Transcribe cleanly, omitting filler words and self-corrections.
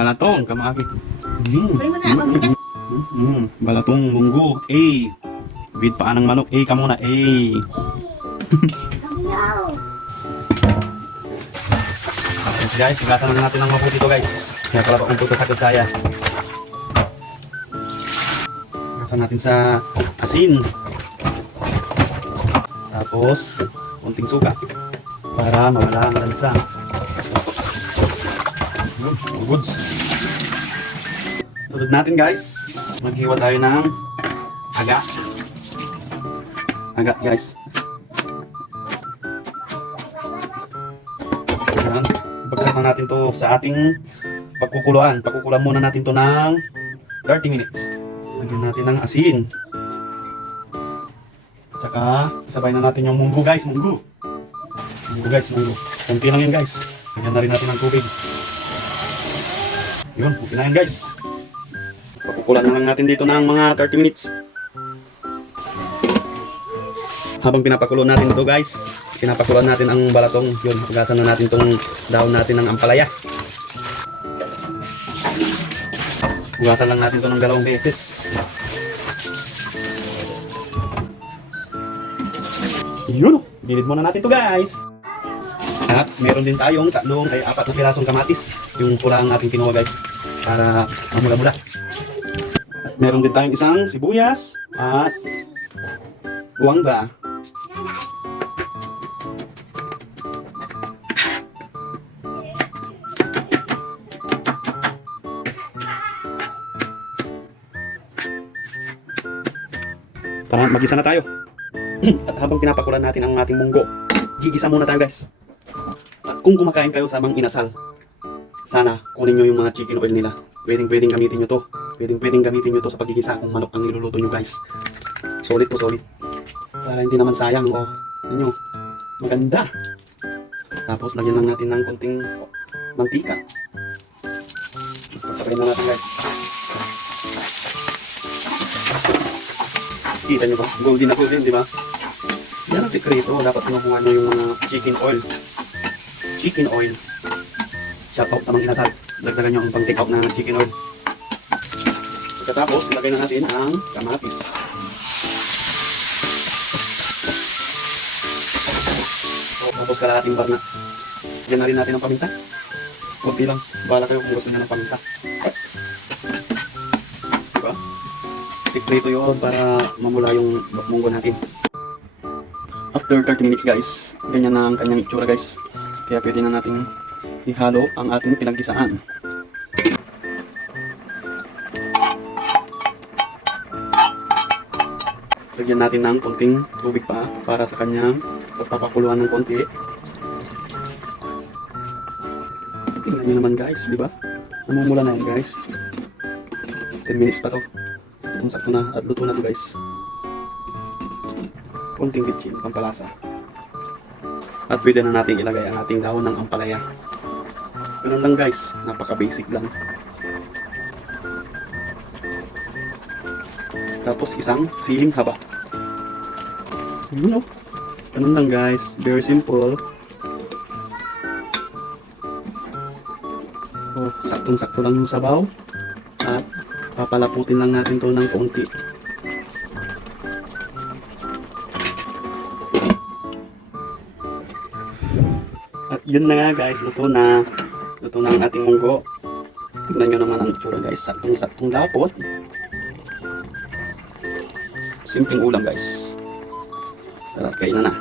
Balatong, kamaki. Balatong munggo. A. Bid paa ng manok. A ka muna. A. Tapos guys, higasan na natin ng mabuti ito guys. Kaya pala pa kung puto sa kusaya. Higasan natin sa asin. Tapos, konting suka. Para mawala ang lansa. Goods. Sunod natin guys. Maghiwa tayo ng aga. Aga guys. Ayan. Ibagsak na natin to sa ating pagkukuluan. Pagkukuluan muna natin to ng 30 minutes. Lagyan natin ng asin. Tsaka isabay na natin yung munggo guys. Munggo guys, munggo. Kunti lang yan guys. Lagyan na rin natin ng tubig. Yun, okay na yan guys. Pakukulan na lang natin dito ng mga 30 minutes. Habang pinapakulo natin ito guys, pinapakuloan natin ang balatong. Yun, hugasan na natin itong dahon natin ng ampalaya. Hugasan lang natin ito ng 2 beses. Yun, bilid muna natin ito guys. At meron din tayong 4 ay 4 na pirasong kamatis. Yung pula ang ating kinuha guys, para mamula-mula. At meron din tayong isang sibuyas at uwangga. Para magisa na tayo. At habang pinapakulan natin ang ating munggo, gigisa muna tayo guys. At kung kumakain kayo sa mga inasal, sana kunin nyo yung mga chicken oil nila. Pwedeng gamitin nyo to. Pwedeng gamitin nyo to sa pagigisa kung manok ang niluluto nyo guys. Solid to solid. Para hindi naman sayang. O, nyo, maganda. Tapos lagyan lang natin ng konting mantika. Pasabay na natin guys. Kita nyo ba? Golden na golden, di ba? Yan ang sikreto. Dapat pinukuha nyo yung mga chicken oil. Chicken oil. Shout out sa mga inasal. Dagdagan nyo ang pang take out na chicken oil. Pagkatapos, ilagay na natin ang kamatis. Tapos kalahating barnats. Diyan na rin natin ang paminta. Kunti lang. Bahala kayo kung gusto nyo ng paminta. Diba? Sikreto yun para mamula yung munggo natin. After 30 minutes guys, ganyan na ang kanyang itsura guys. Kaya pwede na natin ihalo ang ating pinaggisaan. Lagyan natin ng konting tubig pa para sa kanyang pagpapakuluan ng konti. Tingnan nyo naman guys, di ba? Namumula na yan guys. 10 minutes pa to. Sakto na at luto na to guys. Konting bitchin, pampalasa. At pwede na natin ilagay ang ating dahon ng ampalaya. Ganun lang guys, napaka basic lang. Tapos isang siling haba. Yun o. Ganun lang guys, very simple. Oh, saktong-sakto lang yung sabaw. At papalaputin lang natin to ng konti. At yun na nga guys, luto na. Luto na ang ating munggo. Tignan nyo naman ang itsura guys, saktong-saktong lapot. Simpleng ulam guys. Tara, kainan na.